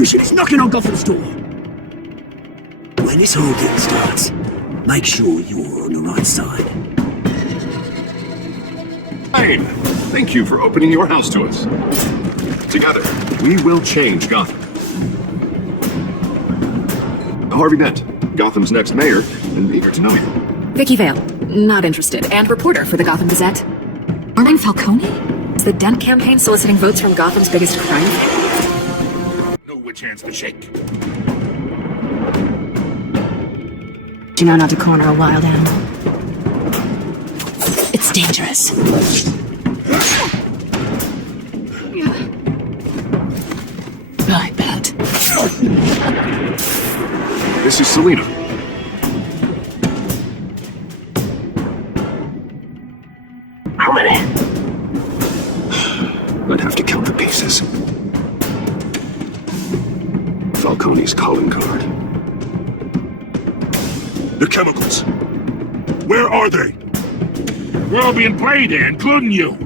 retribution is knocking on Gotham's door. When this whole thing starts, make sure you're on the right side. Wayne, thank you for opening your house to us. Together, we will change Gotham. Harvey Dent, Gotham's next mayor, and eager to know you. Vicky Vale, not interested, and reporter for the Gotham Gazette. Armand Falcone? Is the Dent campaign soliciting votes from Gotham's biggest crime? Know which hands to shake. Do not to corner a wild animal. It's dangerous. I bet. This is Selina. How many? I'd have to count the pieces. Falcone's calling card. The chemicals. Where are they? We're all being played here, including you.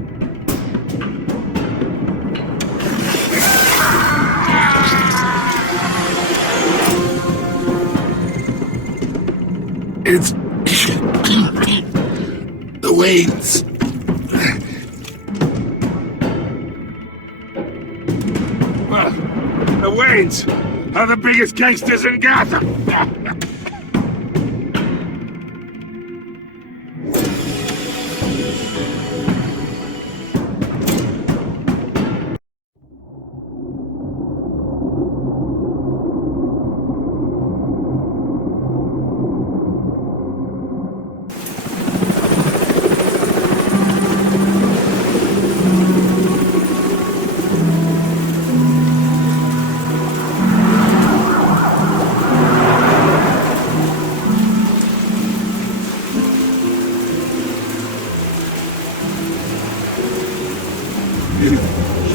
It's... the Waynes. Well, the Waynes are the biggest gangsters in Gotham.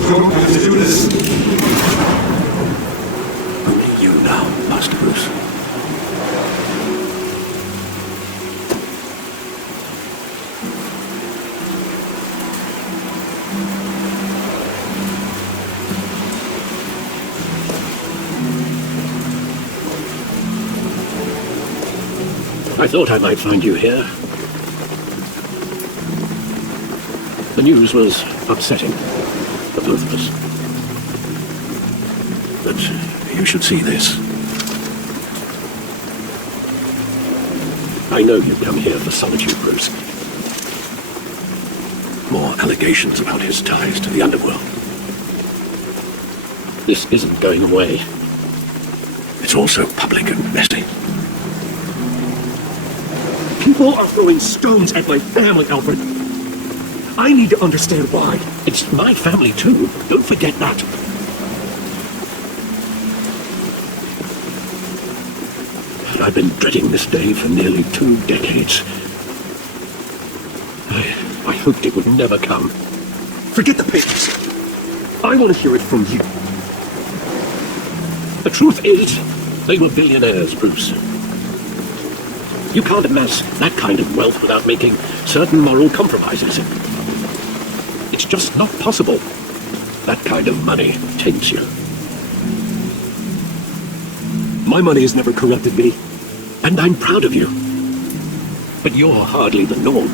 Don't have to do this. Only you now, Master Bruce. I thought I might find you here. The news was upsetting for both of us. But you should see this. I know you've come here for solitude, Bruce. More allegations about his ties to the underworld. This isn't going away. It's also public and messy. People are throwing stones at my family, Alfred. I need to understand why. It's my family too. Don't forget that. I've been dreading this day for nearly 2 decades. I hoped it would never come. Forget the papers. I want to hear it from you. The truth is, they were billionaires, Bruce. You can't amass that kind of wealth without making certain moral compromises. It's just not possible. That kind of money taints you. My money has never corrupted me. And I'm proud of you. But you're hardly the norm.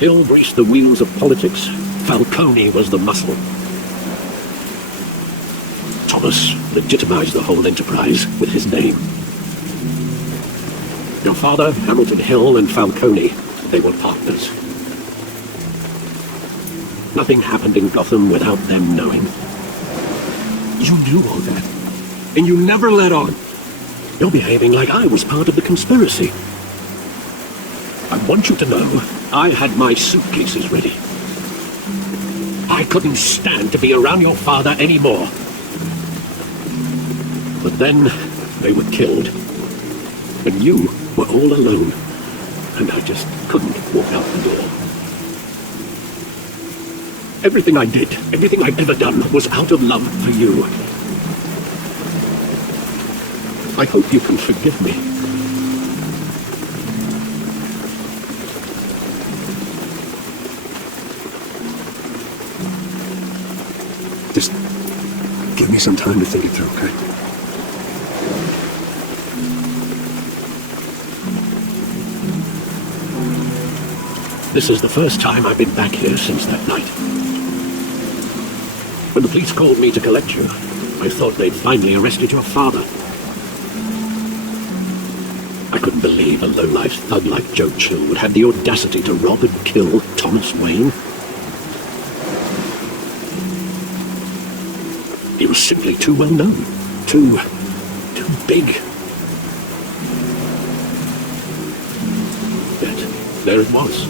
Hill greased the wheels of politics. Falcone was the muscle. Thomas legitimized the whole enterprise with his name. Your father, Hamilton Hill, and Falcone, they were partners. Nothing happened in Gotham without them knowing. You knew all that, and you never let on. You're behaving like I was part of the conspiracy. I want you to know I had my suitcases ready. I couldn't stand to be around your father anymore. But then they were killed. And you were all alone. And I just couldn't walk out the door. Everything I did, everything I've ever done, was out of love for you. I hope you can forgive me. Just give me some time to think it through, okay? This is the first time I've been back here since that night. When the police called me to collect you, I thought they'd finally arrested your father. I couldn't believe a low-life thug like Joe Chill would have the audacity to rob and kill Thomas Wayne. He was simply too well known. Too big. Yet, there it was.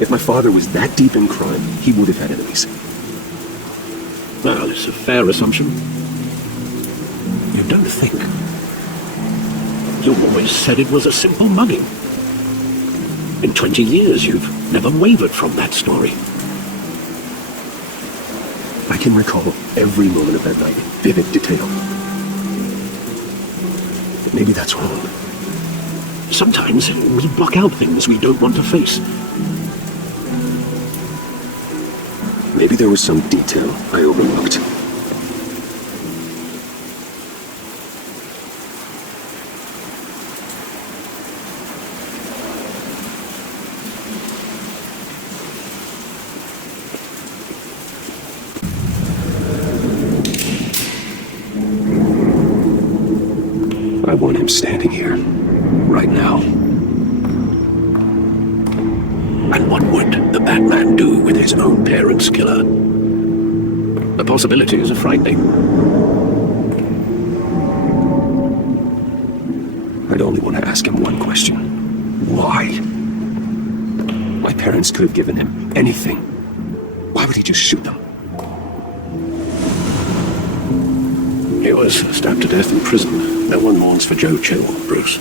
If my father was that deep in crime, he would have had enemies. Well, it's a fair assumption. You don't think. You always said it was a simple mugging. In 20 years, you've never wavered from that story. I can recall every moment of that night in vivid detail. But maybe that's wrong. Sometimes we block out things we don't want to face. Maybe there was some detail I overlooked. I want him standing here, right now. And what would the Batman do with his own parents' killer? The possibilities are frightening. I'd only want to ask him one question. Why? My parents could have given him anything. Why would he just shoot them? He was stabbed to death in prison. No one mourns for Joe Chill, Bruce.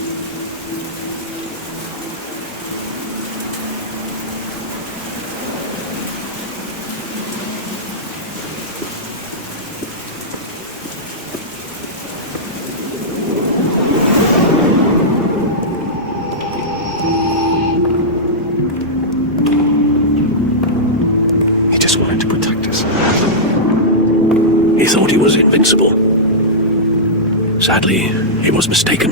He just wanted to protect us. He thought he was invincible. Sadly, he was mistaken.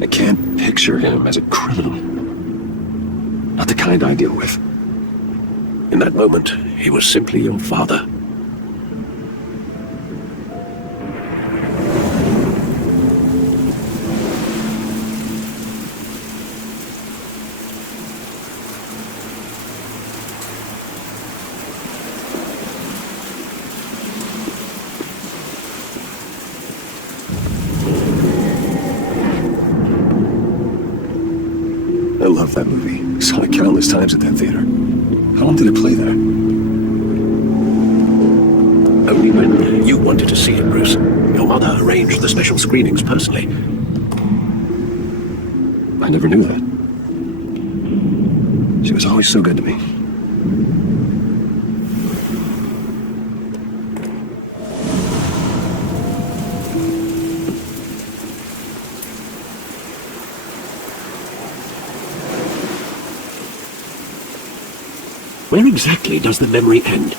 I can't picture him as a criminal. Not the kind I deal with. In that moment, he was simply your father. I love that movie. Saw it countless times at that theater. How long did it play there? Only when you wanted to see it, Bruce. Your mother arranged the special screenings personally. I never knew that. She was always so good to me. Where exactly does the memory end?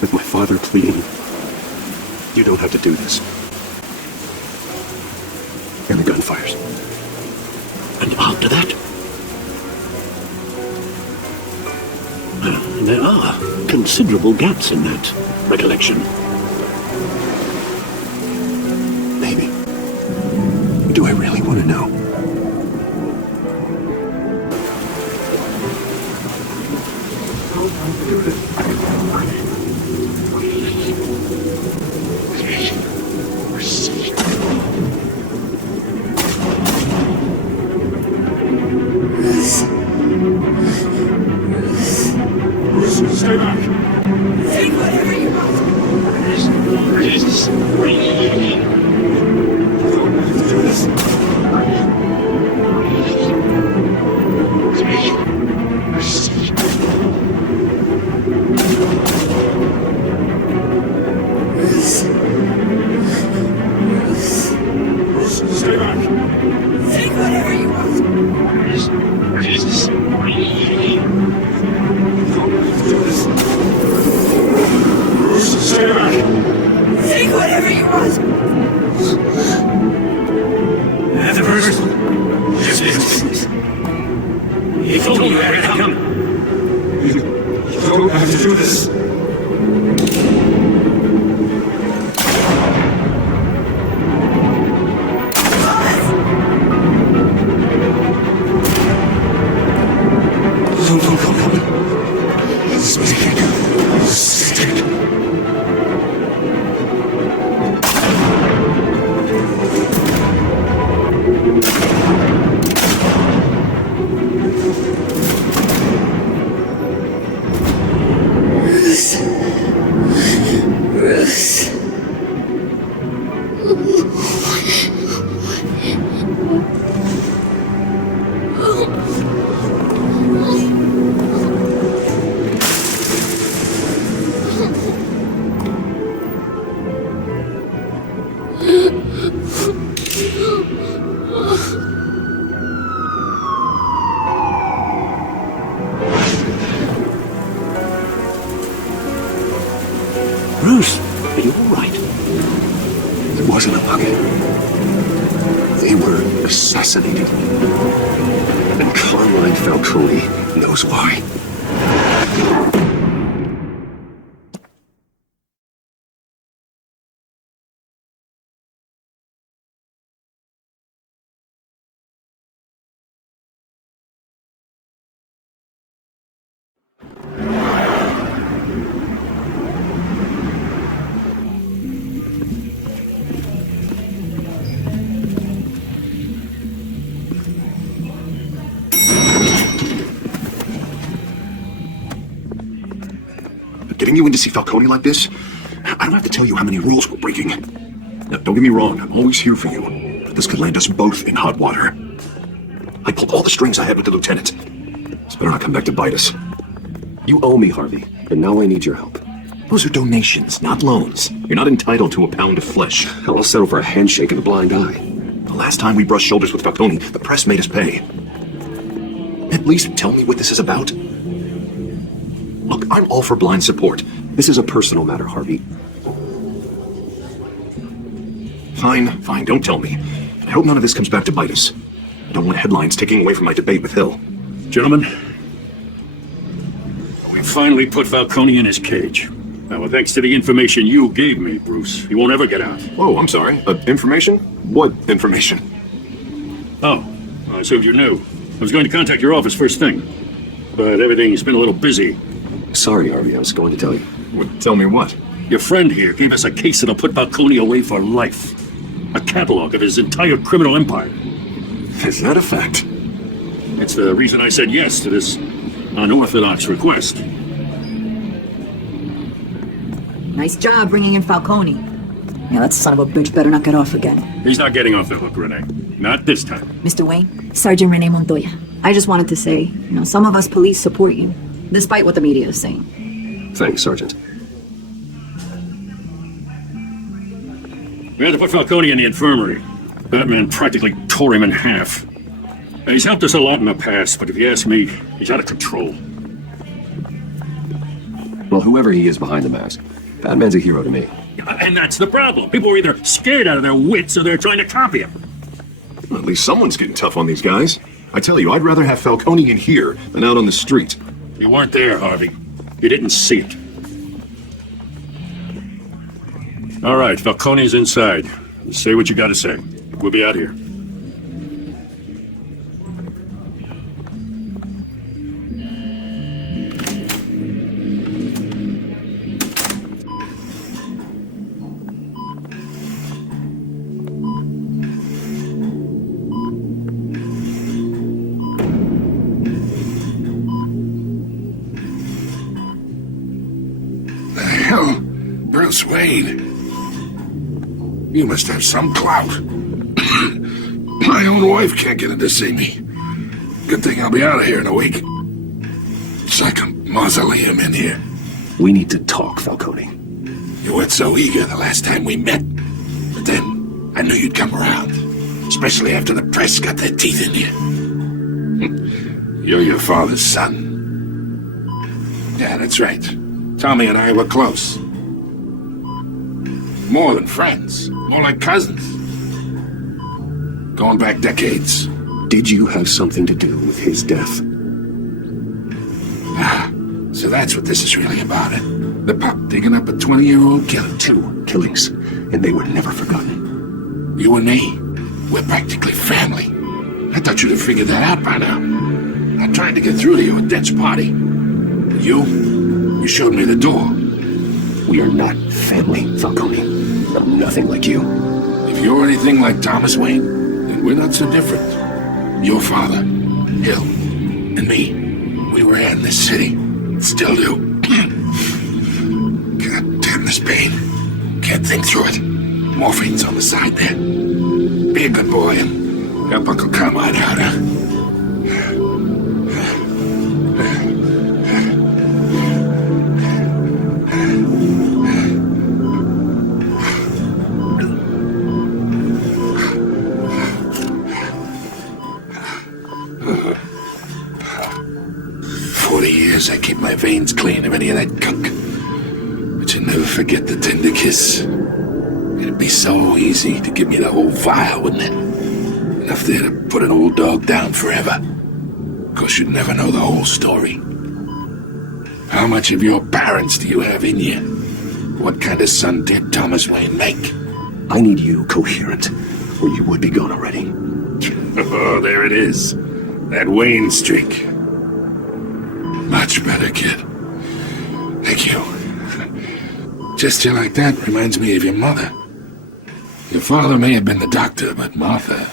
With my father pleading, "You don't have to do this." And the gun fires. And after that? There are considerable gaps in that recollection. Maybe. Do I really want to know? Stay back. Take whatever you want. Stay back. Take whatever you want. this! This is what he can do. Stick. Bruce, are you all right? It wasn't a bug. They were assassinated. And Carmine Falcone knows why. Getting you in to see Falcone like this? I don't have to tell you how many rules we're breaking. Now, don't get me wrong, I'm always here for you. But this could land us both in hot water. I pulled all the strings I had with the lieutenant. This better not come back to bite us. You owe me, Harvey, and now I need your help. Those are donations, not loans. You're not entitled to a pound of flesh. Hell, I'll settle for a handshake and a blind eye. The last time we brushed shoulders with Falcone, the press made us pay. At least tell me what this is about. Look, I'm all for blind support. This is a personal matter, Harvey. Fine, don't tell me. I hope none of this comes back to bite us. I don't want headlines taking away from my debate with Hill. Gentlemen, we finally put Falcone in his cage. Now, thanks to the information you gave me, Bruce, he won't ever get out. Whoa, I'm sorry. Information? What information? Oh, I assumed you knew. I was going to contact your office first thing, but everything's been a little busy. Sorry, Harvey, I was going to tell you. Well, tell me what? Your friend here gave us a case that'll put Falcone away for life. A catalog of his entire criminal empire. Is that a fact? It's the reason I said yes to this unorthodox request. Nice job bringing in Falcone. Yeah, that son of a bitch better not get off again. He's not getting off the hook, Renee. Not this time. Mr. Wayne, Sergeant Renee Montoya. I just wanted to say, some of us police support you, despite what the media is saying. Thanks, Sergeant. We had to put Falcone in the infirmary. Batman practically tore him in half. He's helped us a lot in the past, but if you ask me, he's out of control. Well, whoever he is behind the mask, Batman's a hero to me. And that's the problem. People are either scared out of their wits or they're trying to copy him. Well, at least someone's getting tough on these guys. I tell you, I'd rather have Falcone in here than out on the street. You weren't there, Harvey. You didn't see it. All right, Falcone's inside. Say what you gotta say. We'll be out here. The hell? Bruce Wayne? You must have some clout. My own wife can't get in to see me. Good thing I'll be out of here in a week. It's like a mausoleum in here. We need to talk, Falcone. You weren't so eager the last time we met. But then, I knew you'd come around. Especially after the press got their teeth in you. You're your father's son. Yeah, that's right. Tommy and I were close. More than friends. More like cousins. Going back decades. Did you have something to do with his death? So that's what this is really about, eh? The pup digging up a 20-year-old killer. 2 killings, and they were never forgotten. You and me, we're practically family. I thought you'd have figured that out by now. I tried to get through to you at Dent's party. But you showed me the door. We are not family, Falcone. I'm nothing like you. If you're anything like Thomas Wayne, then we're not so different. Your father, Hill, and me, we ran this city. Still do. God damn this pain. Can't think through it. Morphine's on the side there. Be a good boy and help Uncle Carmine out, huh? 40 years I keep my veins clean of any of that gunk. But you never forget the tender kiss. It'd be so easy to give me the whole vial, wouldn't it? Enough there to put an old dog down forever. Of course, you'd never know the whole story. How much of your parents do you have in you? What kind of son did Thomas Wayne make? I need you coherent, or you would be gone already. Oh, there it is. That Wayne streak. Much better, kid. Thank you. Gesture like that reminds me of your mother. Your father may have been the doctor, but Martha,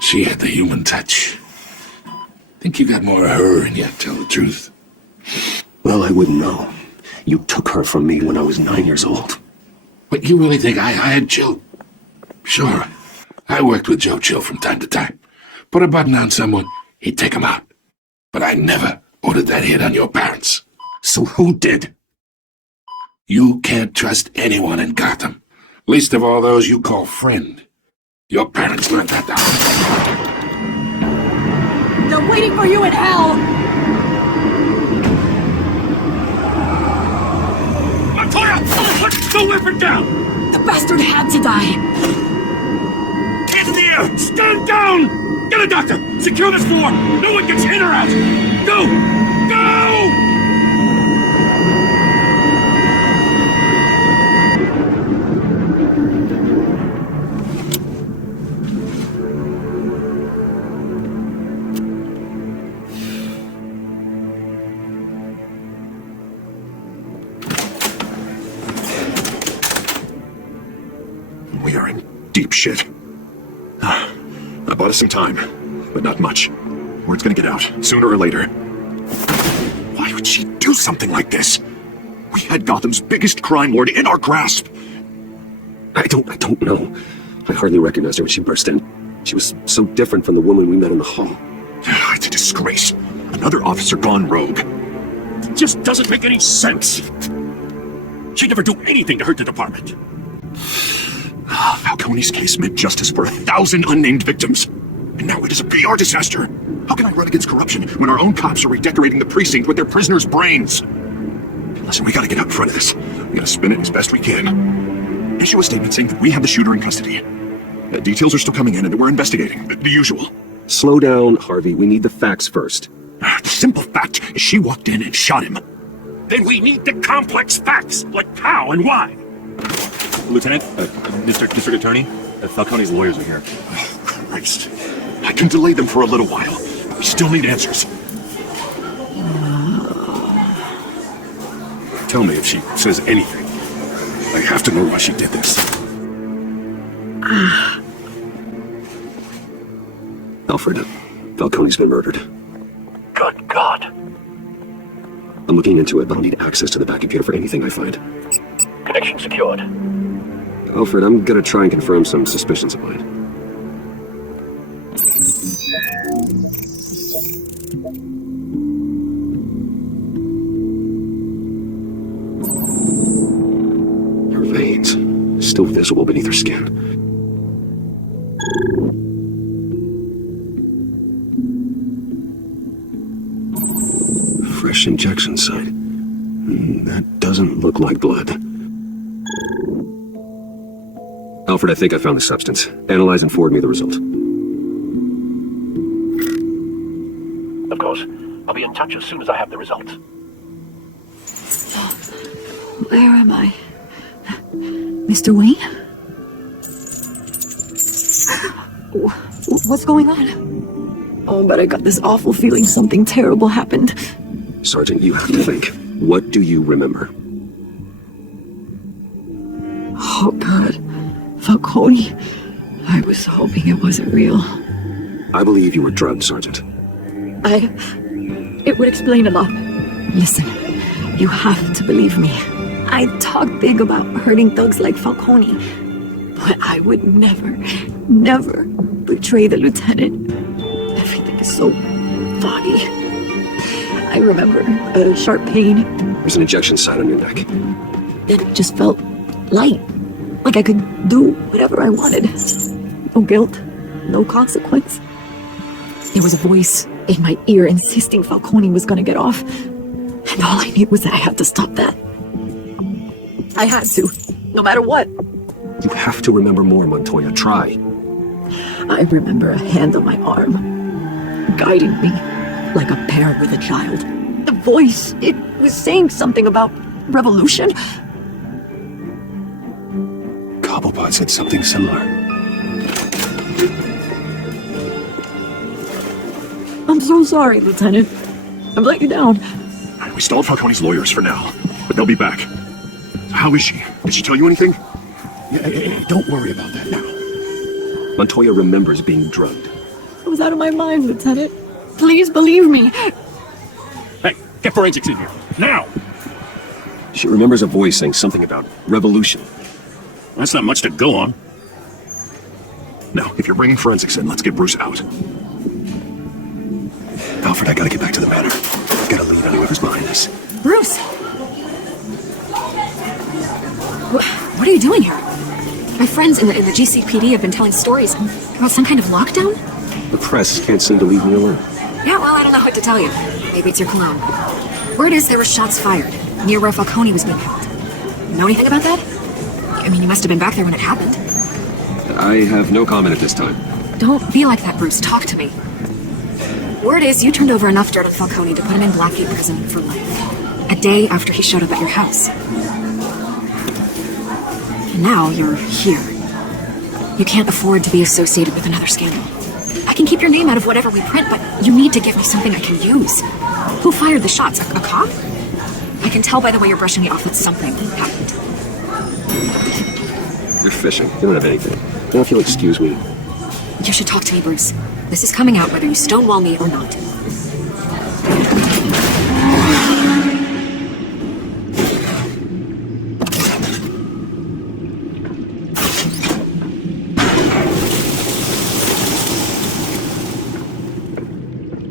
she had the human touch. Think you got more of her in you, to tell the truth. Well, I wouldn't know. You took her from me when I was 9 years old. But you really think I hired Chill? Sure. I worked with Joe Chill from time to time. Put a button on someone, he'd take him out. But I never ordered that hit on your parents. So who did? You can't trust anyone in Gotham. Least of all those you call friend. Your parents learned that down. They're waiting for you in hell! Montoya! Put the weapon down! The bastard had to die! Hands in the air! Stand down! Get a doctor! Secure this floor! No one gets in or out! Go! Go! We are in deep shit. I bought us some time, but not much. Word's gonna get out, sooner or later. Why would she do something like this? We had Gotham's biggest crime lord in our grasp. I don't know. I hardly recognized her when she burst in. She was so different from the woman we met in the hall. It's a disgrace. Another officer gone rogue. It just doesn't make any sense. She'd never do anything to hurt the department. Falcone's case meant justice for 1,000 unnamed victims. And now it is a PR disaster. How can I run against corruption when our own cops are redecorating the precinct with their prisoners' brains? Listen, we gotta get out in front of this. We gotta spin it as best we can. Issue a statement saying that we have the shooter in custody. Details are still coming in and that we're investigating. The usual. Slow down, Harvey. We need the facts first. The simple fact is she walked in and shot him. Then we need the complex facts, like how and why. Lieutenant, Mr. District Attorney, Falcone's lawyers are here. Oh, Christ. I can delay them for a little while, but we still need answers. Tell me if she says anything. I have to know why she did this. Alfred, Falcone's been murdered. Good God. I'm looking into it, but I'll need access to the back computer for anything I find. Connection secured. Alfred, I'm gonna try and confirm some suspicions of mine. Her veins, still visible beneath her skin. Fresh injection site. That doesn't look like blood. Alfred, I think I found the substance. Analyze and forward me the result. Of course. I'll be in touch as soon as I have the results. Where am I? Mr. Wayne? What's going on? Oh, but I got this awful feeling something terrible happened. Sergeant, you have to think. What do you remember? Oh, God. Falcone. I was hoping it wasn't real. I believe you were drugged, Sergeant. It would explain a lot. Listen, you have to believe me. I talk big about hurting thugs like Falcone, but I would never betray the lieutenant. Everything is so foggy. I remember a sharp pain. There's an injection site on your neck. Then it just felt light, like I could do whatever I wanted. No guilt, no consequence. There was a voice in my ear insisting Falcone was gonna get off, and all I knew was that I had to stop that. I had to, no matter what. You have to remember more, Montoya. Try. I remember a hand on my arm, guiding me like a parent with a child. The voice, it was saying something about revolution. Cobblepot said something similar. I'm so sorry, Lieutenant. I've let you down. We stalled Falcone's lawyers for now, but they'll be back. How is she? Did she tell you anything? Hey, don't worry about that now. Montoya remembers being drugged. I was out of my mind, Lieutenant. Please believe me. Hey, get forensics in here. Now! She remembers a voice saying something about revolution. That's not much to go on. Now, if you're bringing forensics in, let's get Bruce out. Alfred, I gotta get back to the manor. Gotta lead on whoever's behind this. Bruce! What are you doing here? My friends in the GCPD have been telling stories about some kind of lockdown? The press can't seem to leave me alone. Yeah, well, I don't know what to tell you. Maybe it's your cologne. Word is there were shots fired near where Falcone was being held. You know anything about that? I mean, you must have been back there when it happened. I have no comment at this time. Don't be like that, Bruce. Talk to me. Word is you turned over enough dirt on Falcone to put him in Blackgate prison for life. A day after he showed up at your house. And now you're here. You can't afford to be associated with another scandal. I can keep your name out of whatever we print, but you need to give me something I can use. Who fired the shots? A cop? I can tell by the way you're brushing me off that something happened. You're fishing. You don't have anything. I don't feel excuse me. You should talk to me, Bruce. This is coming out whether you stonewall me or not.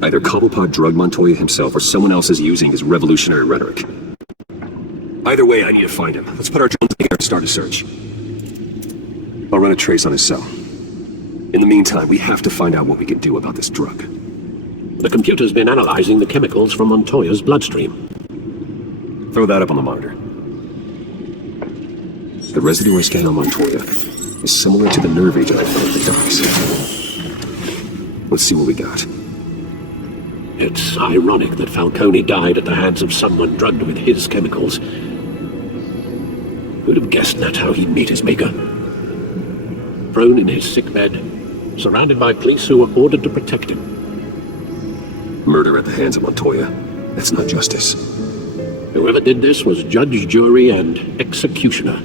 Either Cobblepot drugged Montoya himself or someone else is using his revolutionary rhetoric. Either way, I need to find him. Let's put our drones in the air and start a search. I'll run a trace on his cell. In the meantime, we have to find out what we can do about this drug. The computer's been analyzing the chemicals from Montoya's bloodstream. Throw that up on the monitor. The residue I scan on Montoya is similar to the nerve agent I found at the docks. Let's see what we got. It's ironic that Falcone died at the hands of someone drugged with his chemicals. Who'd have guessed that's how he'd meet his maker? Prone in his sickbed, surrounded by police who were ordered to protect him. Murder at the hands of Montoya. That's not justice. Whoever did this was judge, jury, and executioner.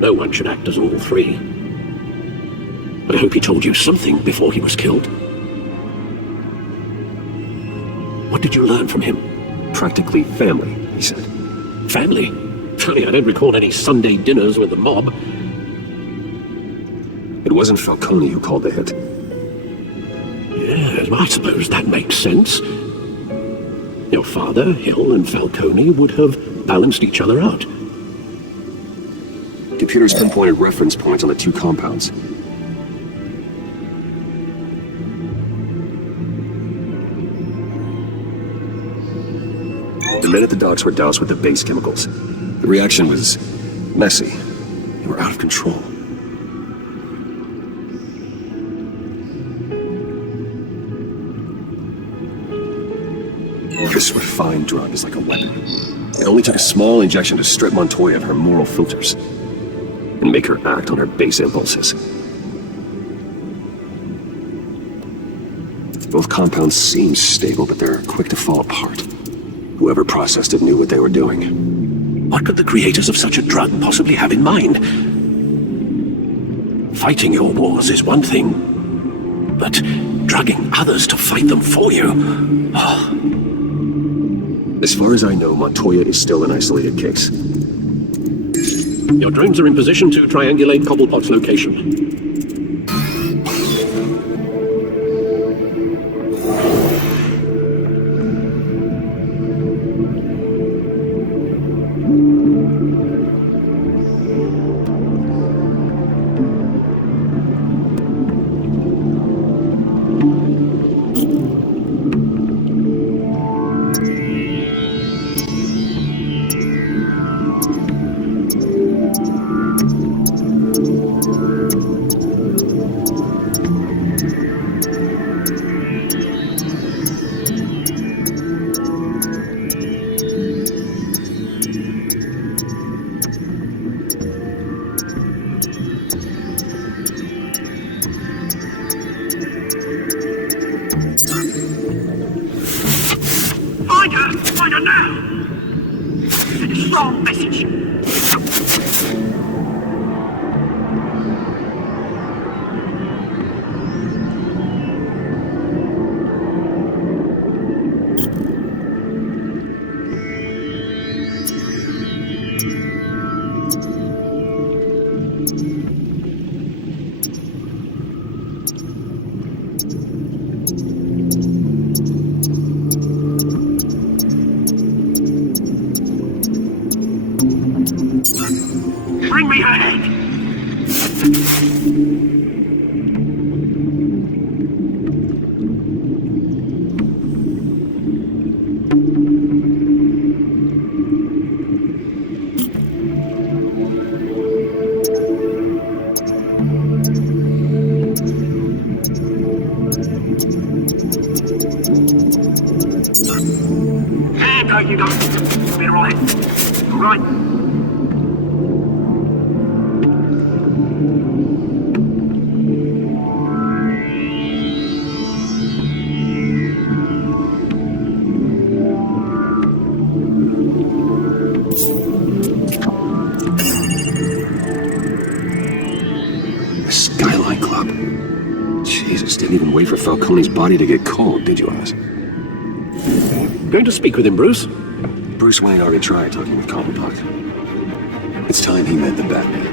No one should act as all three. But I hope he told you something before he was killed. What did you learn from him? Practically family, he said. Family? Funny, I don't recall any Sunday dinners with the mob. It wasn't Falcone who called the hit. Yes, well, I suppose that makes sense. Your father, Hill, and Falcone would have balanced each other out. Computer's pinpointed reference points on the two compounds. The men at the docks were doused with the base chemicals. The reaction was messy. They were out of control. This refined drug is like a weapon. It only took a small injection to strip Montoya of her moral filters and make her act on her base impulses. Both compounds seem stable, but they're quick to fall apart. Whoever processed it knew what they were doing. What could the creators of such a drug possibly have in mind? Fighting your wars is one thing, but drugging others to fight them for you? Oh. As far as I know, Montoya is still an isolated case. Your drones are in position to triangulate Cobblepot's location. Find her now! Send a strong message. Bring me her head! No, you don't. You'll be alright. Alright? The Skyline Club. Jesus, didn't even wait for Falcone's body to get cold, did you, Oz? Going to speak with him, Bruce? Bruce Wayne already tried talking with Cobblepot. It's time he met the Batman.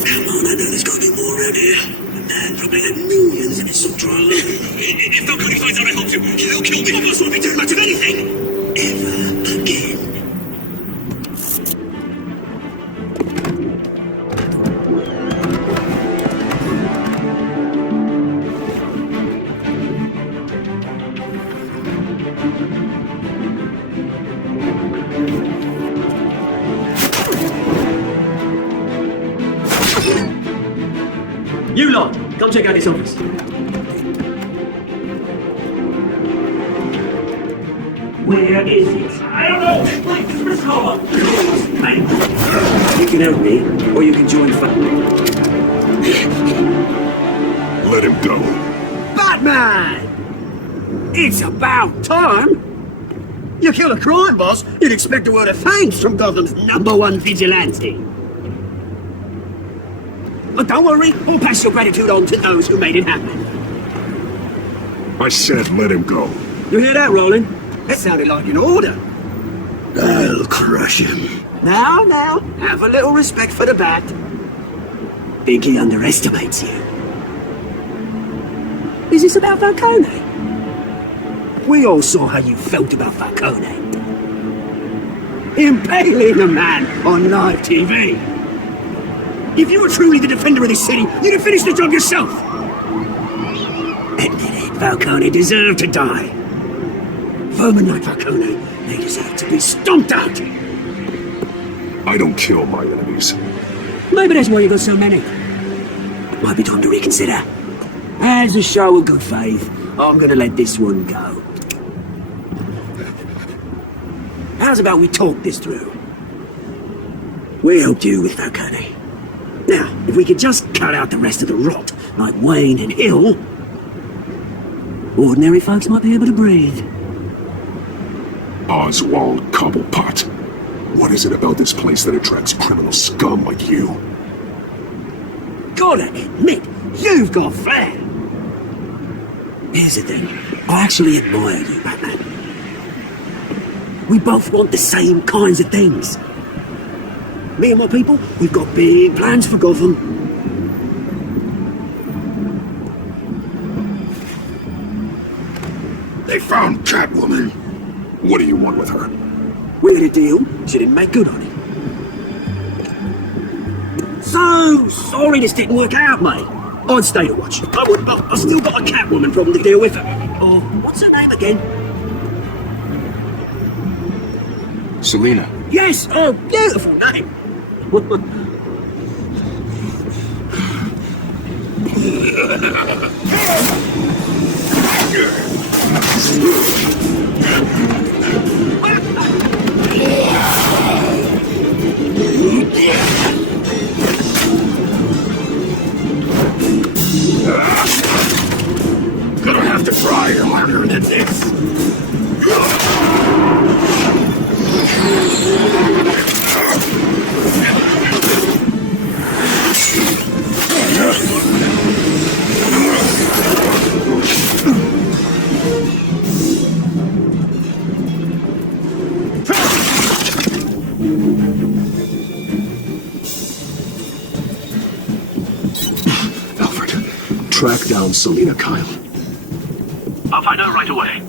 Come on, I know there's got to be more around here. The man probably had millions in his subdrawer alone. If Falcone finds out I helped you, he'll kill me. Boss won't be doing much of anything. Ever again. You lot, come check out his office. Where is it? I don't know. Like, Mr. Cobb. You can help me, or you can join family. Let him go. Batman! It's about time! You kill a crime boss, you'd expect a word of thanks from Gotham's #1 vigilante. But don't worry, we'll pass your gratitude on to those who made it happen. I said let him go. You hear that, Roland? That sounded like an order. I'll crush him. Now, have a little respect for the Bat. Think he underestimates you. Is this about Falcone? We all saw how you felt about Falcone. Impaling a man on live TV. If you were truly the defender of this city, you'd have finished the job yourself. Admit it, Falcone deserved to die. vermin like Falcone, they deserve to be stomped out. I don't kill my enemies. Maybe that's why you got so many. Might be time to reconsider. As a show of good faith, I'm gonna let this one go. How's about we talk this through? We helped you with Falcone. Now, if we could just cut out the rest of the rot, like Wayne and Hill, ordinary folks might be able to breathe. Oswald Cobblepot. What is it about this place that attracts criminal scum like you? Gotta admit, you've got flair. Here's the thing, I actually admire you, Batman. We both want the same kinds of things. Me and my people, we've got big plans for Gotham. They found Catwoman. What do you want with her? We had a deal, she didn't make good on it. So sorry this didn't work out, mate. I'd stay to watch. I would, but I still got a Catwoman problem to deal with. Oh, what's her name again? Selina. Yes, oh, beautiful name. Gonna have to try harder than this. Alfred, track down Selina Kyle. I'll find her right away.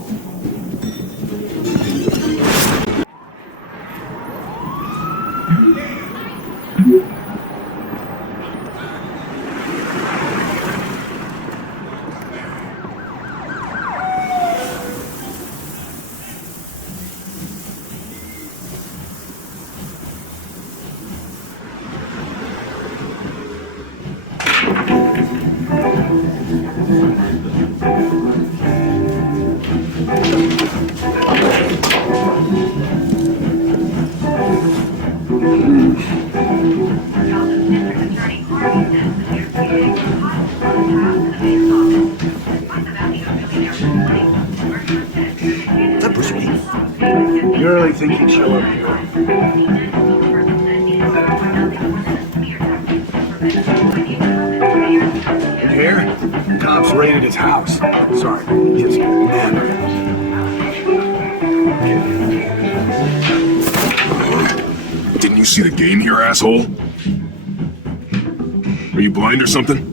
That was me. You really think he'd show up here? In here? Cops raided his house. Sorry, his manor. Didn't you see the game here, asshole? Are you blind or something?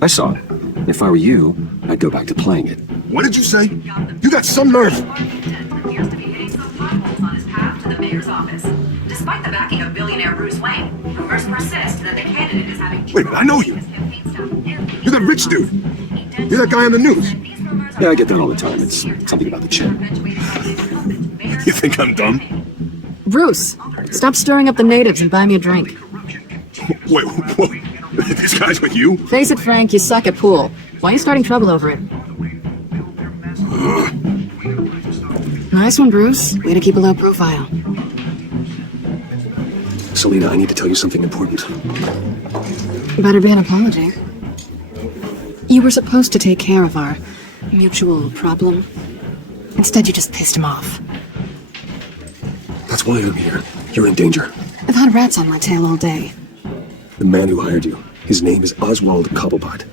I saw it. If I were you, I'd go back to playing it. What did you say? You got some nerve. Appears to be hitting some potholes on his path to the mayor's office. Despite the backing of billionaire Bruce Wayne, rumors persist that the candidate is having Wait a minute, I know you. You're that rich dude. You're that guy on the news. Yeah, I get that all the time. It's something about the chip. You think I'm dumb? Bruce, stop stirring up the natives and buy me a drink. Wait, what? This guy's with you? Face it, Frank, you suck at pool. Why are you starting trouble over it? Nice one, Bruce. Way to keep a low profile. Selina, I need to tell you something important. Better be an apology. You were supposed to take care of our mutual problem. Instead, you just pissed him off. That's why I'm here. You're in danger. I've had rats on my tail all day. The man who hired you, his name is Oswald Cobblepot.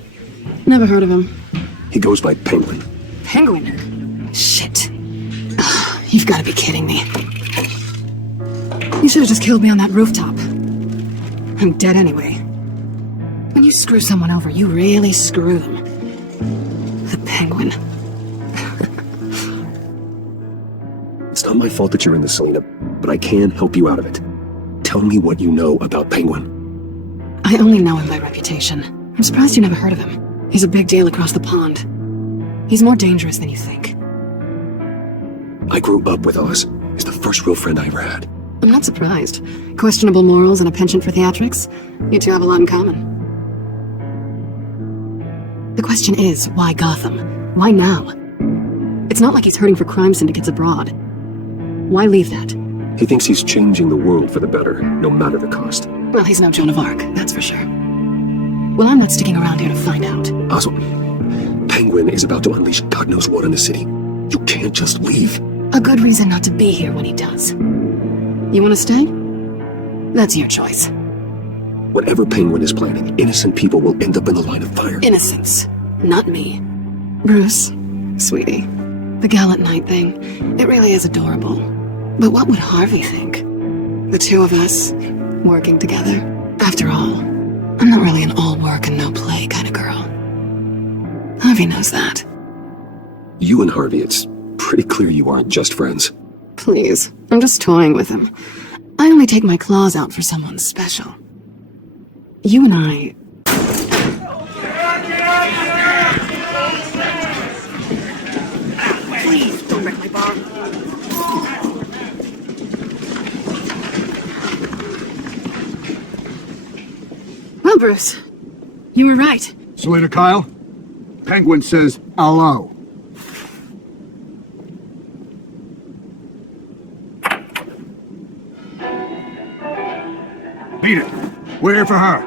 Never heard of him. He goes by Penguin. Penguin? Shit. Ugh, you've got to be kidding me. You should have just killed me on that rooftop. I'm dead anyway. When you screw someone over, you really screw them. The Penguin. It's not my fault that you're in this, Selina, but I can help you out of it. Tell me what you know about Penguin. I only know him by reputation. I'm surprised you never heard of him. He's a big deal across the pond. He's more dangerous than you think. I grew up with Oz. He's the first real friend I ever had. I'm not surprised. Questionable morals and a penchant for theatrics. You two have a lot in common. The question is, why Gotham? Why now? It's not like he's hurting for crime syndicates abroad. Why leave that? He thinks he's changing the world for the better, no matter the cost. Well, he's no Joan of Arc, that's for sure. Well, I'm not sticking around here to find out. Oswald, Penguin is about to unleash God knows what in the city. You can't just leave. A good reason not to be here when he does. You want to stay? That's your choice. Whatever Penguin is planning, innocent people will end up in the line of fire. Innocence, not me. Bruce, sweetie, the gallant night thing, it really is adorable. But what would Harvey think? The two of us, working together? After all, I'm not really an all work and no play kind of girl. Harvey knows that. You and Harvey, it's pretty clear you aren't just friends. Please, I'm just toying with him. I only take my claws out for someone special. You and I... Please, don't wreck my bar. Well, Bruce, you were right. See you later, Kyle. Penguin says hello. Beat it. We're here for her.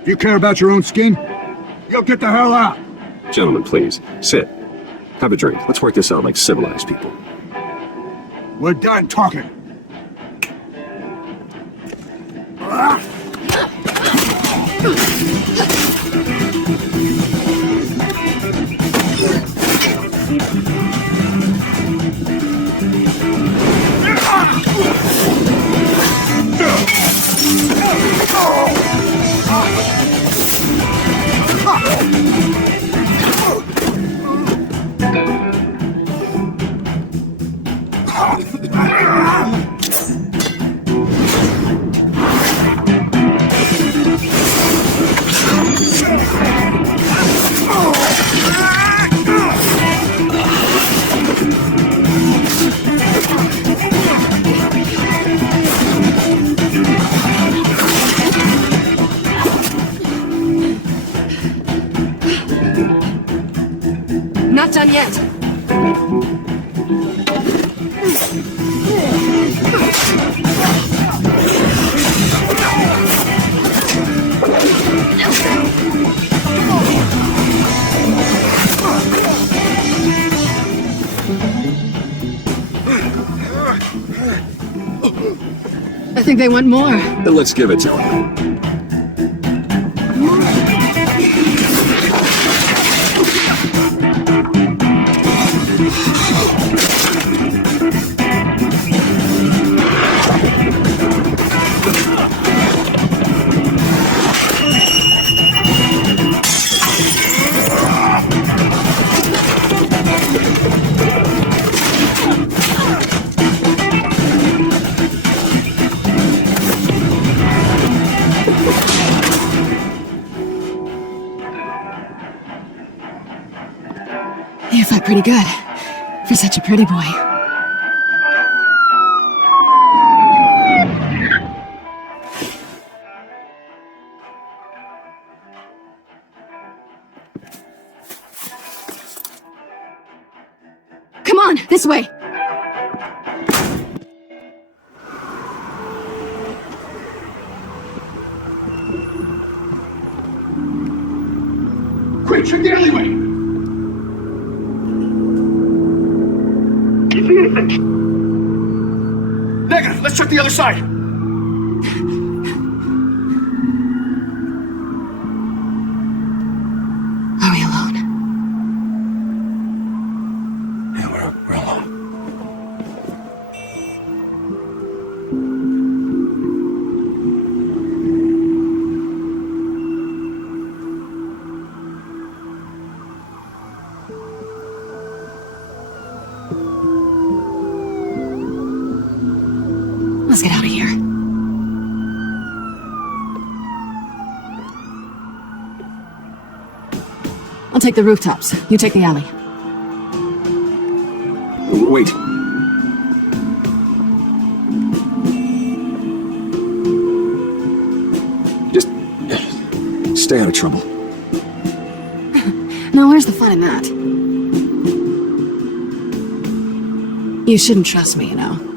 If you care about your own skin, you'll get the hell out. Gentlemen, please, sit. Have a drink. Let's work this out like civilized people. We're done talking. Not done yet. I think they want more. Then let's give it to him. You fight pretty good for such a pretty boy. Come on, this way. Quick, check the alleyway. Negative. Let's check the other side. Are we alone? Yeah, we're alone. Let's get out of here. I'll take the rooftops. You take the alley. Wait. Just stay out of trouble. Now, where's the fun in that? You shouldn't trust me, you know.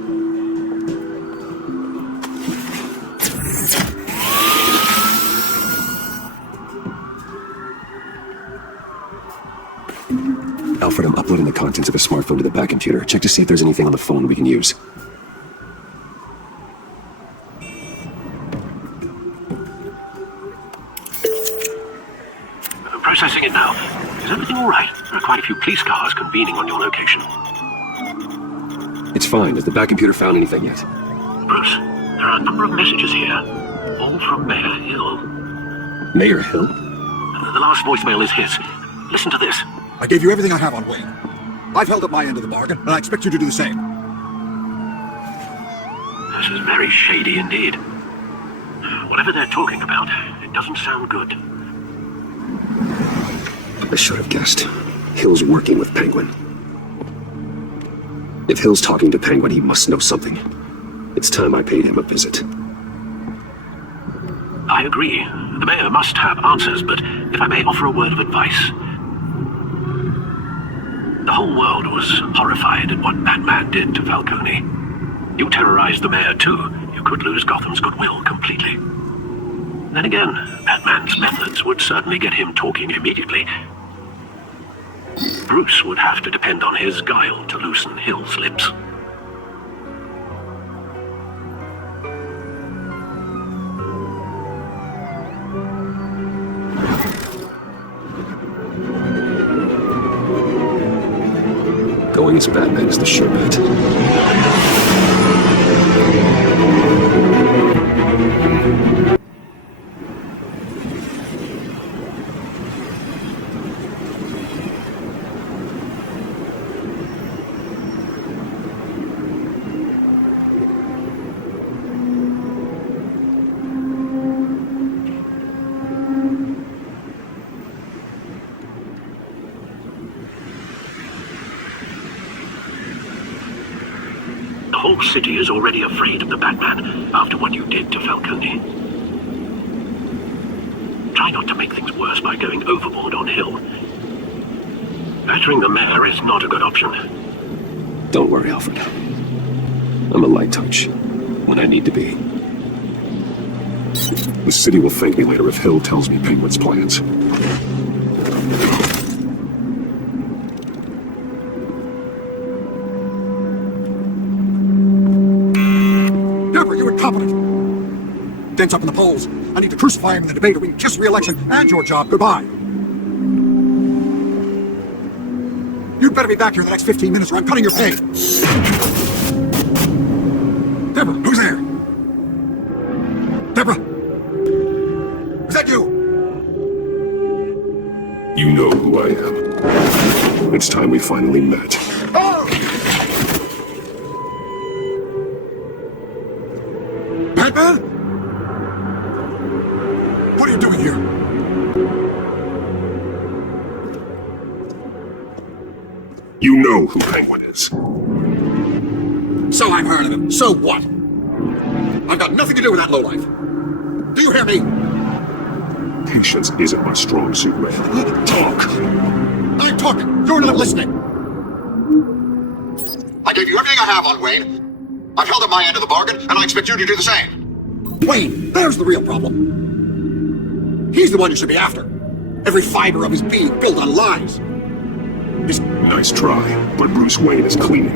Alfred, I'm uploading the contents of a smartphone to the back computer. Check to see if there's anything on the phone we can use. Processing it now. Is everything all right? There are quite a few police cars convening on your location. It's fine. Has the back computer found anything yet? Bruce, there are a number of messages here, all from Mayor Hill. Mayor Hill? The last voicemail is his. Listen to this. I gave you everything I have on Wayne. I've held up my end of the bargain, and I expect you to do the same. This is very shady indeed. Whatever they're talking about, it doesn't sound good. I should have guessed. Hill's working with Penguin. If Hill's talking to Penguin, he must know something. It's time I paid him a visit. I agree. The mayor must have answers, but if I may offer a word of advice. The whole world was horrified at what Batman did to Falcone. You terrorized the mayor too. You could lose Gotham's goodwill completely. Then again, Batman's methods would certainly get him talking immediately. Bruce would have to depend on his guile to loosen Hill's lips. Going as Batman is the sure bet. The whole city is already afraid of the Batman after what you did to Falcone. Try not to make things worse by going overboard on Hill. Battering the mayor is not a good option. Don't worry, Alfred. I'm a light touch when I need to be. The city will thank me later if Hill tells me Penguin's plans. Dents up in the polls. I need to crucify him in the debate or we can kiss re-election and your job goodbye. You'd better be back here in the next 15 minutes or I'm cutting your pay. Deborah, who's there? Deborah? Is that you? You know who I am. It's time we finally met. Oh! Batman? What are you doing here? You know who Penguin is. So I've heard of him. So what? I've got nothing to do with that lowlife. Do you hear me? Patience isn't my strong suit, Ray. Talk! I'm talking. You're not listening. I gave you everything I have on Wayne. I've held up my end of the bargain, and I expect you to do the same. Wayne, there's the real problem. He's the one you should be after. Every fiber of his being built on lies. Nice try, but Bruce Wayne is clean.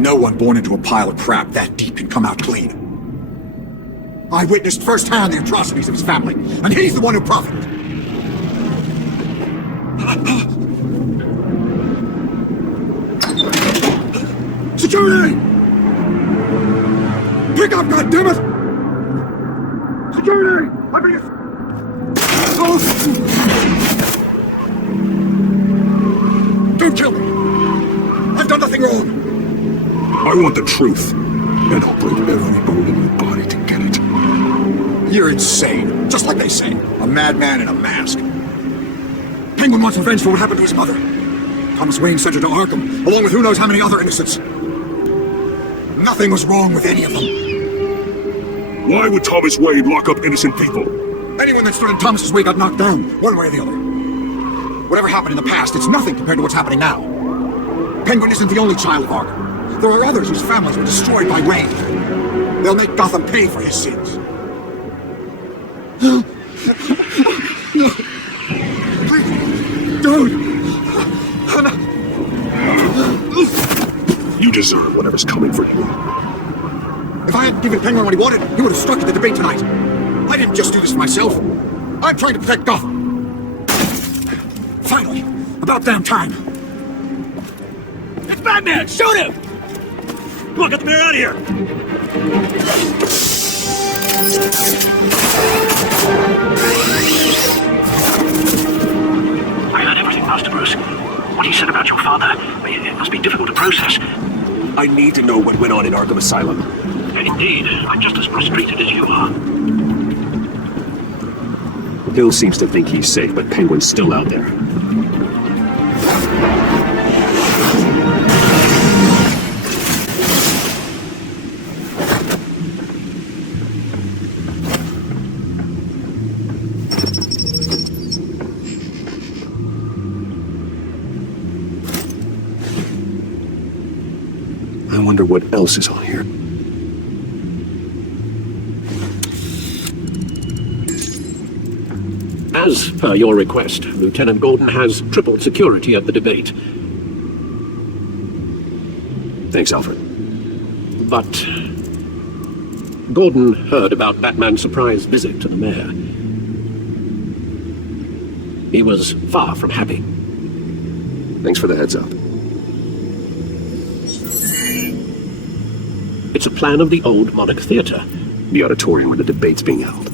No one born into a pile of crap that deep can come out clean. I witnessed firsthand the atrocities of his family, and he's the one who profited. Security! Pick up, goddammit! Security! I mean, don't kill me! I've done nothing wrong! I want the truth, and I'll break every bone in your body to get it. You're insane, just like they say. A madman in a mask. Penguin wants revenge for what happened to his mother. Thomas Wayne sent her to Arkham, along with who knows how many other innocents. Nothing was wrong with any of them. Why would Thomas Wayne lock up innocent people? Anyone that stood in Thomas's way got knocked down, one way or the other. Whatever happened in the past, it's nothing compared to what's happening now. Penguin isn't the only child of Arkham. There are others whose families were destroyed by Wayne. They'll make Gotham pay for his sins. Please, dude! You deserve whatever's coming for you. If I hadn't given Penguin what he wanted, he would have stuck to the debate tonight. I didn't just do this for myself. I'm trying to protect Gotham. Finally, about damn time. It's Batman! Shoot him! Come on, get the mayor out of here! I heard everything, Master Bruce. What you said about your father, it must be difficult to process. I need to know what went on in Arkham Asylum. Indeed, I'm just as frustrated as you are. Bill seems to think he's safe, but Penguin's still out there. I wonder what else is on here. As per your request, Lieutenant Gordon has tripled security at the debate. Thanks, Alfred. But Gordon heard about Batman's surprise visit to the mayor. He was far from happy. Thanks for the heads up. It's a plan of the old Monarch Theatre. The auditorium where the debate's being held.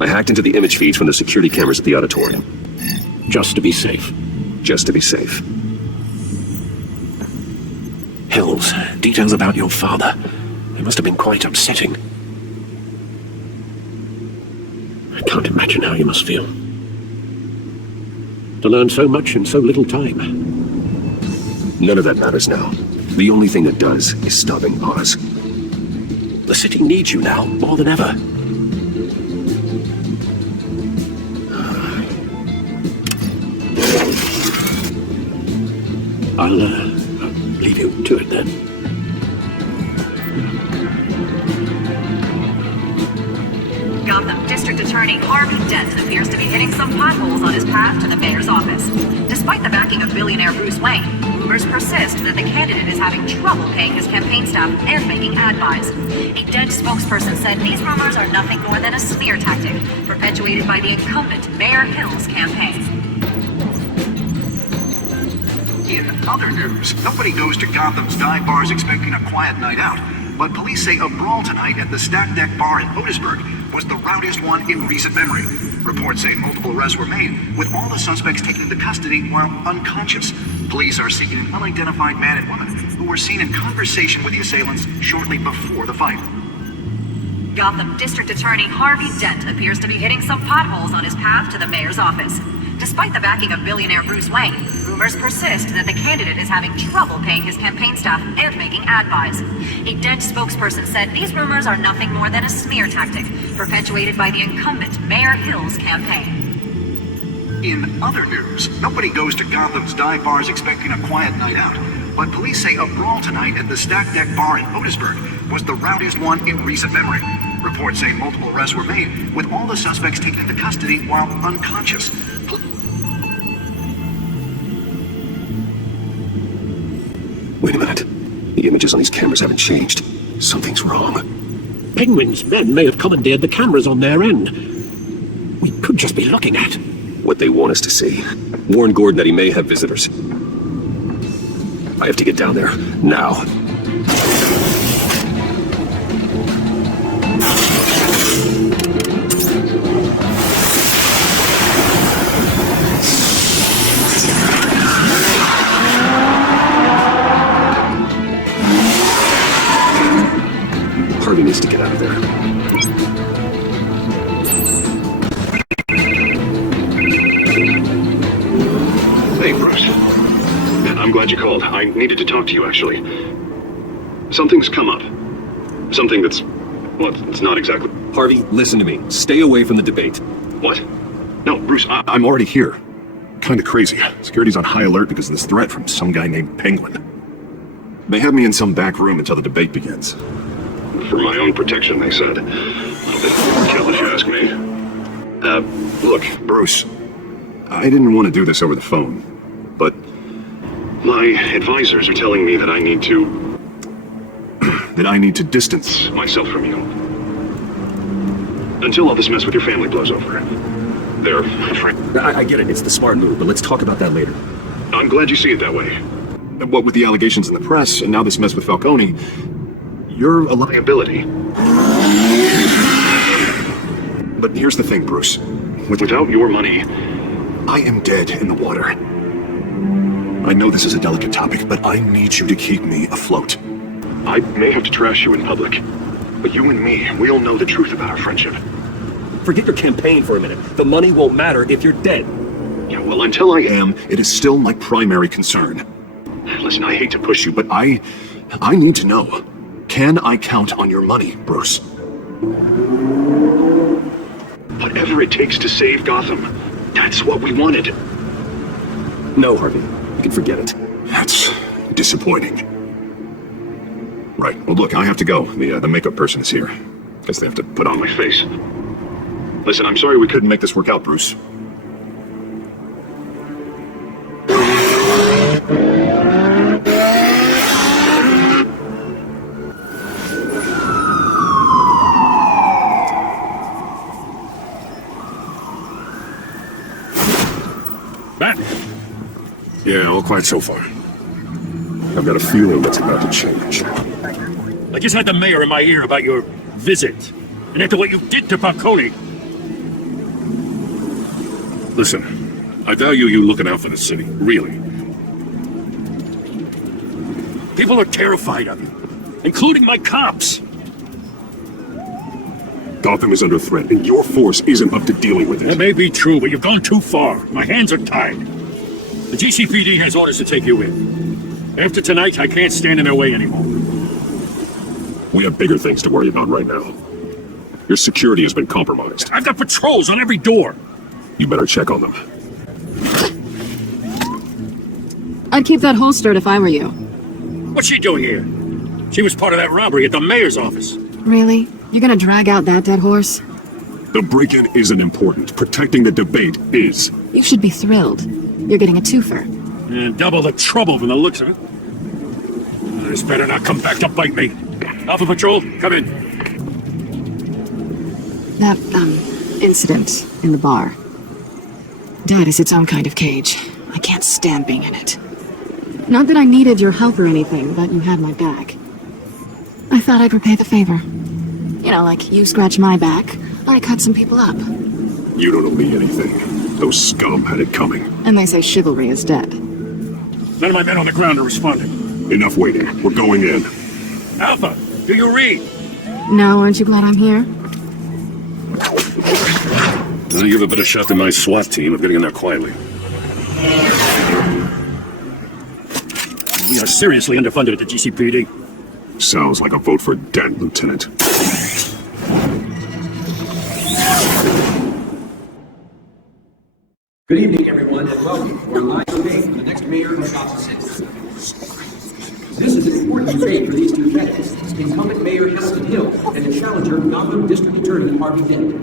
I hacked into the image feeds from the security cameras at the auditorium. Just to be safe. Just to be safe. Hills, details about your father. It must have been quite upsetting. I can't imagine how you must feel. To learn so much in so little time. None of that matters now. The only thing that does is stopping Oz. The city needs you now, more than ever. I'll leave you to it then. Gotham District Attorney Harvey Dent appears to be hitting some potholes on his path to the mayor's office. Despite the backing of billionaire Bruce Wayne, rumors persist that the candidate is having trouble paying his campaign staff and making ad buys. A Dent spokesperson said these rumors are nothing more than a smear tactic perpetuated by the incumbent Mayor Hill's campaign. In other news, nobody goes to Gotham's dive bars expecting a quiet night out, but police say a brawl tonight at the Stack Deck Bar in Otisburg was the rowdiest one in recent memory. Reports say multiple arrests were made, with all the suspects taken into custody while unconscious. Police are seeking an unidentified man and woman who were seen in conversation with the assailants shortly before the fight. Gotham District Attorney Harvey Dent appears to be hitting some potholes on his path to the mayor's office. Despite the backing of billionaire Bruce Wayne, rumors persist that the candidate is having trouble paying his campaign staff and making ad buys. A Dent spokesperson said these rumors are nothing more than a smear tactic perpetuated by the incumbent Mayor Hill's campaign. In other news, nobody goes to Gotham's dive bars expecting a quiet night out, but police say a brawl tonight at the Stack Deck Bar in Otisburg was the rowdiest one in recent memory. Reports say multiple arrests were made, with all the suspects taken into custody while unconscious. Wait a minute. The images on these cameras haven't changed. Something's wrong. Penguin's men may have commandeered the cameras on their end. We could just be looking at what they want us to see. Warn Gordon that he may have visitors. I have to get down there, now. Harvey needs to get out of there. called. I needed to talk to you, actually. Something's come up. Something that's... well, it's not exactly... Harvey, listen to me. Stay away from the debate. What? No, Bruce, I'm already here. Kinda crazy. Security's on high alert because of this threat from some guy named Penguin. They have me in some back room until the debate begins. For my own protection, they said. A bit overkill, if you ask me. Look, Bruce, I didn't want to do this over the phone, but my advisors are telling me that I need to... that I need to distance myself from you. Until all this mess with your family blows over. They're afraid. I get it. It's the smart move, but let's talk about that later. I'm glad you see it that way. What with the allegations in the press, and now this mess with Falcone, you're a liability. But here's the thing, Bruce. Without your money, I am dead in the water. I know this is a delicate topic, but I need you to keep me afloat. I may have to trash you in public, but you and me, we'll know the truth about our friendship. Forget your campaign for a minute. The money won't matter if you're dead. Yeah, well, until I am, it is still my primary concern. Listen, I hate to push you, but I need to know. Can I count on your money, Bruce? Whatever it takes to save Gotham, that's what we wanted. No, Harvey. You can forget it. That's disappointing. Right. Well, look, I have to go. The makeup person is here. Guess they have to put on my face. Listen, I'm sorry we couldn't make this work out, Bruce. Matt? Yeah, all quiet so far. I've got a feeling that's about to change. I just had the mayor in my ear about your visit. And after what you did to Falcone. Listen, I value you looking out for the city, really. People are terrified of you, including my cops. Gotham is under threat, and your force isn't up to dealing with it. That may be true, but you've gone too far. My hands are tied. The GCPD has orders to take you in. After tonight, I can't stand in their way anymore. We have bigger things to worry about right now. Your security has been compromised. I've got patrols on every door. You better check on them. I'd keep that holstered if I were you. What's she doing here? She was part of that robbery at the mayor's office. Really? You're gonna drag out that dead horse? The break-in isn't important. Protecting the debate is. You should be thrilled. You're getting a twofer. And double the trouble from the looks of it. This better not come back to bite me. Alpha Patrol, come in. That, incident in the bar. Dead is its own kind of cage. I can't stand being in it. Not that I needed your help or anything, but you had my back. I thought I'd repay the favor. You know, like you scratch my back, I cut some people up. You don't owe me anything. Those scum had it coming. And they say chivalry is dead. None of my men on the ground are responding. Enough waiting. We're going in. Alpha, do you read? Now, aren't you glad I'm here? You have a better shot than my SWAT team of getting in there quietly. We are seriously underfunded at the GCPD. Sounds like a vote for dead, Lieutenant. Good evening, everyone, and welcome. We're live today for the next mayor of Gotham City. This is an important debate for these two candidates, incumbent Mayor Heston Hill and the challenger Gotham District Attorney Harvey Dent.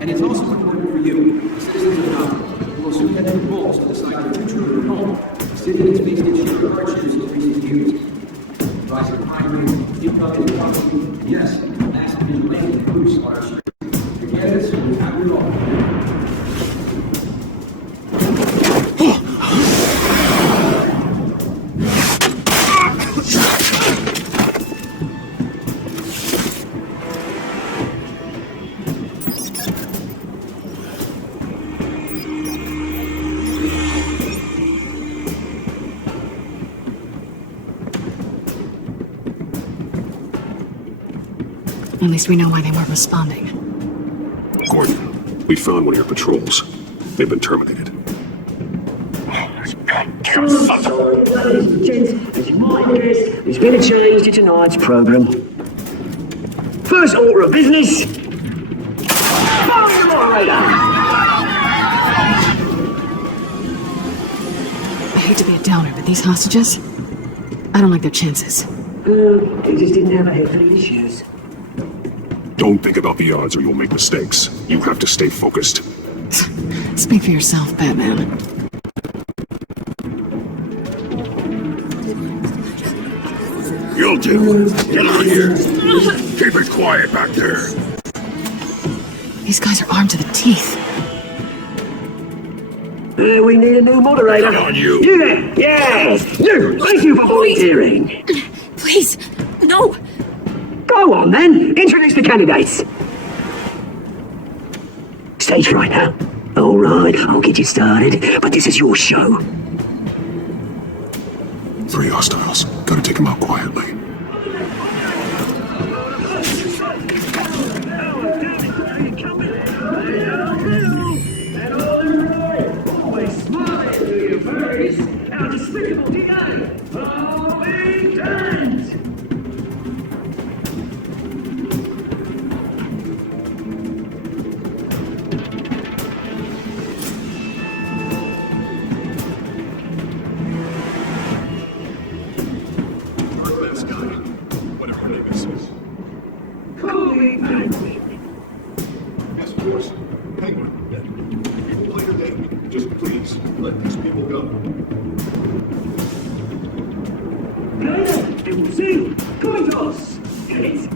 And it's also important for you, the citizens of Gotham, who will soon head to the polls to decide the future of your home. The city has faced its share of hardships in recent years. Rising crime rates, income inequality, yes, massive vigilante and Bruce on our streets. The candidates will have your all. At least we know why they weren't responding. Gordon, we found one of your patrols. They've been terminated. This goddamn Ladies and gents, as you might have guessed, there's been a change to tonight's programme. First order of business, following the moderator. I hate to be a downer, but these hostages, I don't like their chances. They just didn't have a head for the issues. Don't think about the odds or you'll make mistakes. You have to stay focused. Speak for yourself, Batman. You two, get out of here. Keep it quiet back there. These guys are armed to the teeth. We need a new moderator. Come on, you. Yeah, yes, you. Thank you for volunteering. Please, no. Go on then, introduce the candidates. Stage fright, huh? All right, I'll get you started, but this is your show. 3 hostiles. Gotta take them out quietly. Yes, of course. Penguin. We'll play your game. Just please, let these people go. It will see. Coitos. Get it?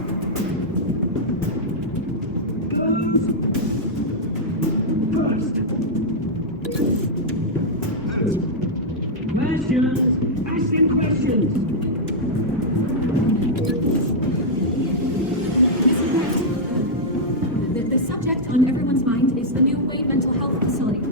Questions. Ask them questions. The subject on everyone's mind is the new Wade Mental Health Facility.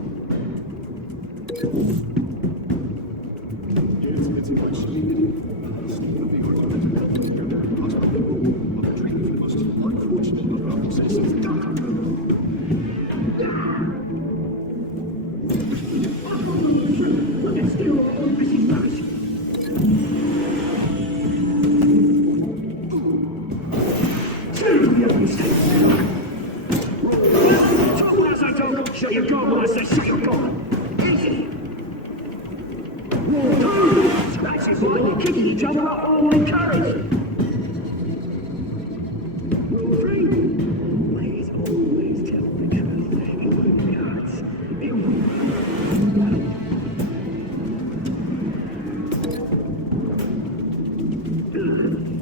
Shut your gun when I say shut your gun. Easy. Scratching, fighting, and kicking each other are all encouraged. Rule 3. Please always tell the truth. It won't hurt. It won't hurt.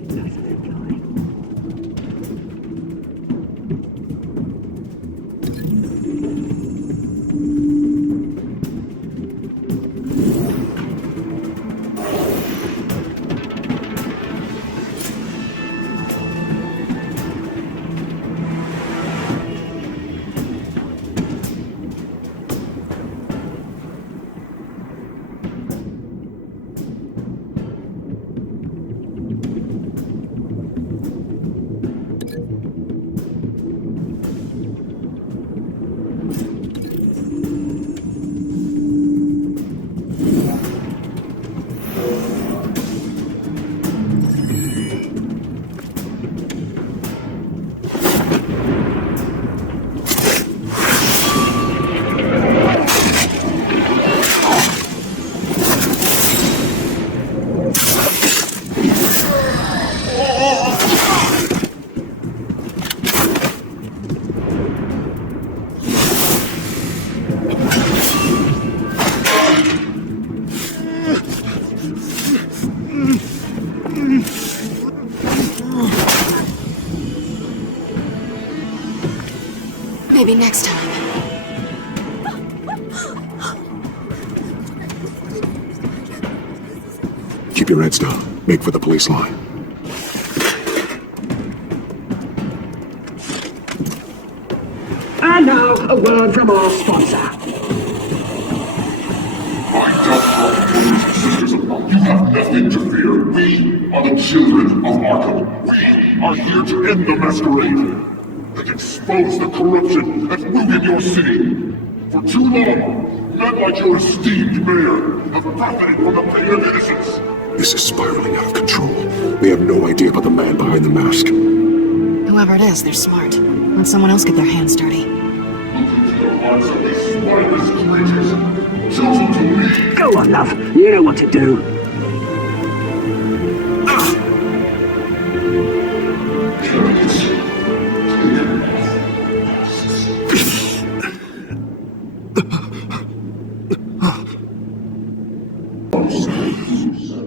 That's a good guy. Maybe next time. Keep your heads down. Make for the police line. And now, a word from our sponsor. My tough brothers and sisters of Arkham, you have nothing to fear. We are the children of Arkham. We are here to end the masquerade and expose the corruption that rooted your city. For too long, Men like your esteemed mayor have profited from the pain of innocence. This is spiraling out of control. They have no idea about the man behind the mask. Whoever it is, they're smart. Let someone else get their hands dirty. The hearts of these spineless creatures. Chosen to me. Go on, love. You know what to do.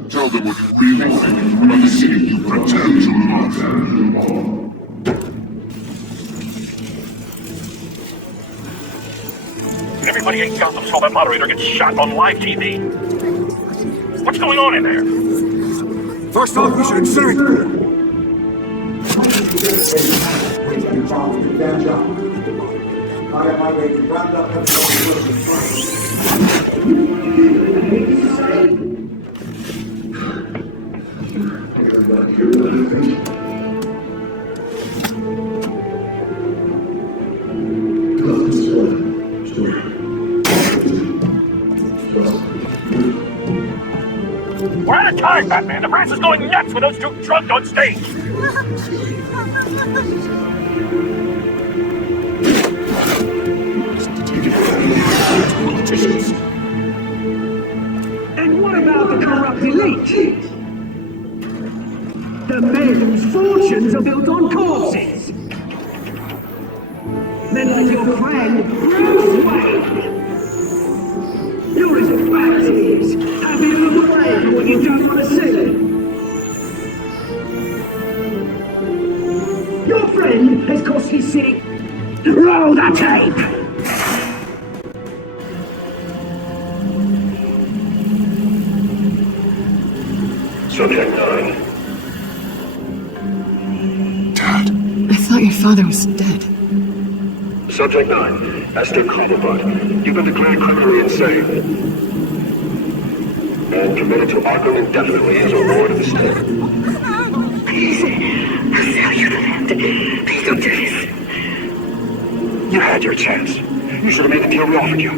Tell them what you really think about the city you pretend to love. Everybody in Gotham saw that moderator get shot on live TV. What's going on in there? First off, we should incinerate. We're out of time, Batman. The press is going nuts with those two drunk on stage. And what about the corrupt elite? The men whose fortunes are built on corpses. Men like your friend, Bruce Wayne. You're as bad as he is. Happy to look away for what you do for the city. Your friend has cost his city. Roll the tape! Subject 9. I thought your father was dead. Subject 9, Esther Cobblepot. You've been declared criminally insane. And committed to Arkham indefinitely as a ward of the state. Please, I'll sell you the land. Please don't do this. You had your chance. You should have made the deal we offered you.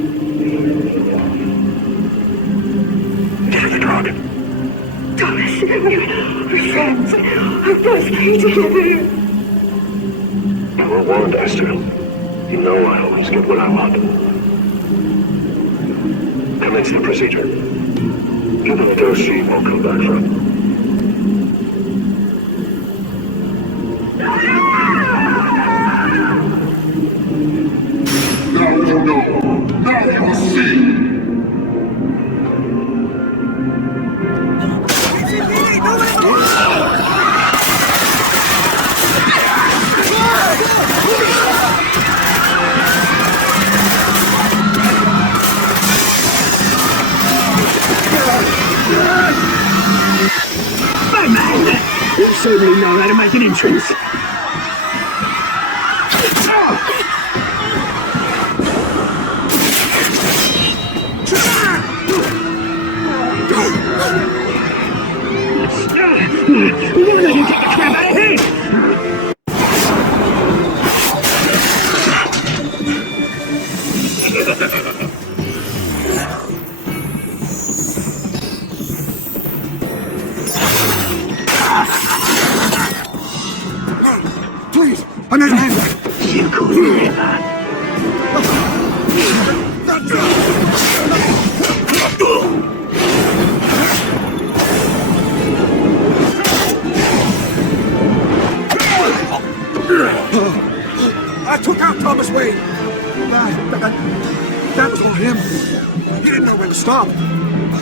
Give her the drug. Thomas, we're friends. Our both came together. You were warned, Esther. You know I always get what I want. Commence the procedure. Give her a dose she won't come back from. Now you know. Now you will see. Batman! You certainly know how to make an entrance. Why don't you take the crap out of here? Please, I need a hand. You could never. I took out Thomas Wayne. That was all him. He didn't know when to stop.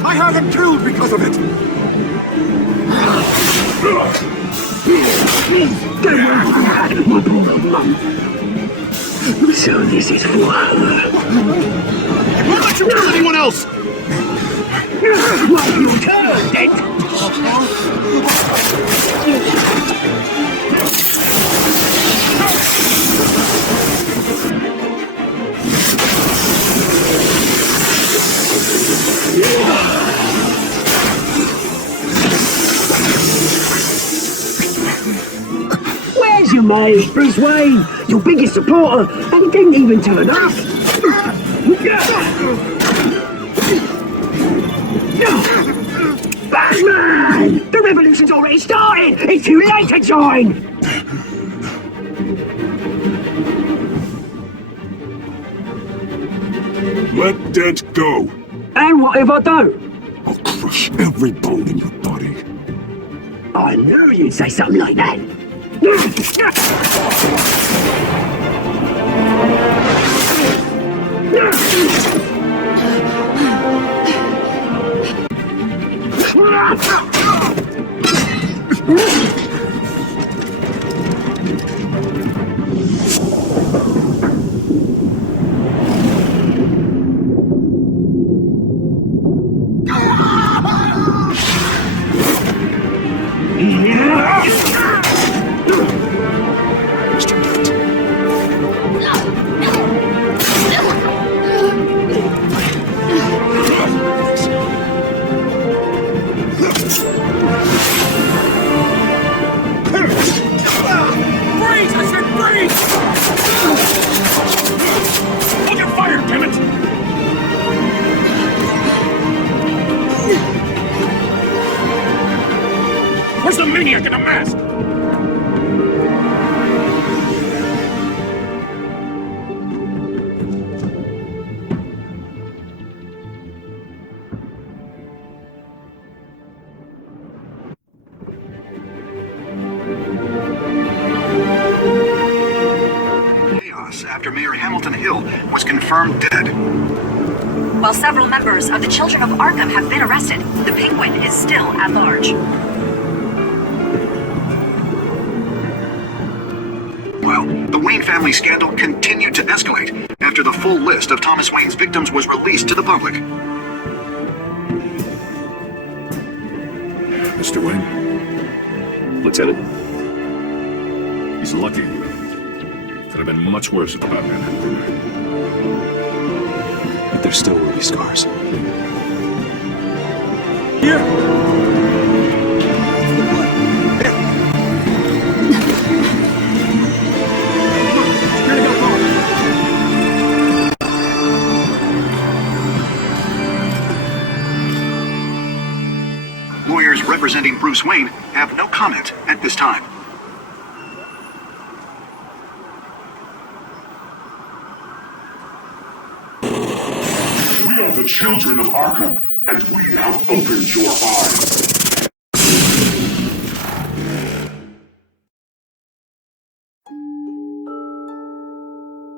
I had him killed because of it. So this is for her. Why don't you kill anyone else? Well, you turned it! Where's your mate, Bruce Wayne? Your biggest supporter, and he didn't even turn up. Batman! The revolution's already started! It's too late to join! Let Dent go. And what if I don't? I'll crush every bone in your body. I knew you'd say something like that. Where's the maniac in a mask? Chaos after Mayor Hamilton Hill was confirmed dead. While several members of the Children of Arkham have been arrested, the Penguin is still at large. Well, the Wayne family scandal continued to escalate after the full list of Thomas Wayne's victims was released to the public. Mr. Wayne? Lieutenant? He's lucky. Could have been much worse if the Batman hadn't been there. But there still will be scars. Lawyers representing Bruce Wayne have no comment at this time. We are the children of Arkham, and we have opened your eyes.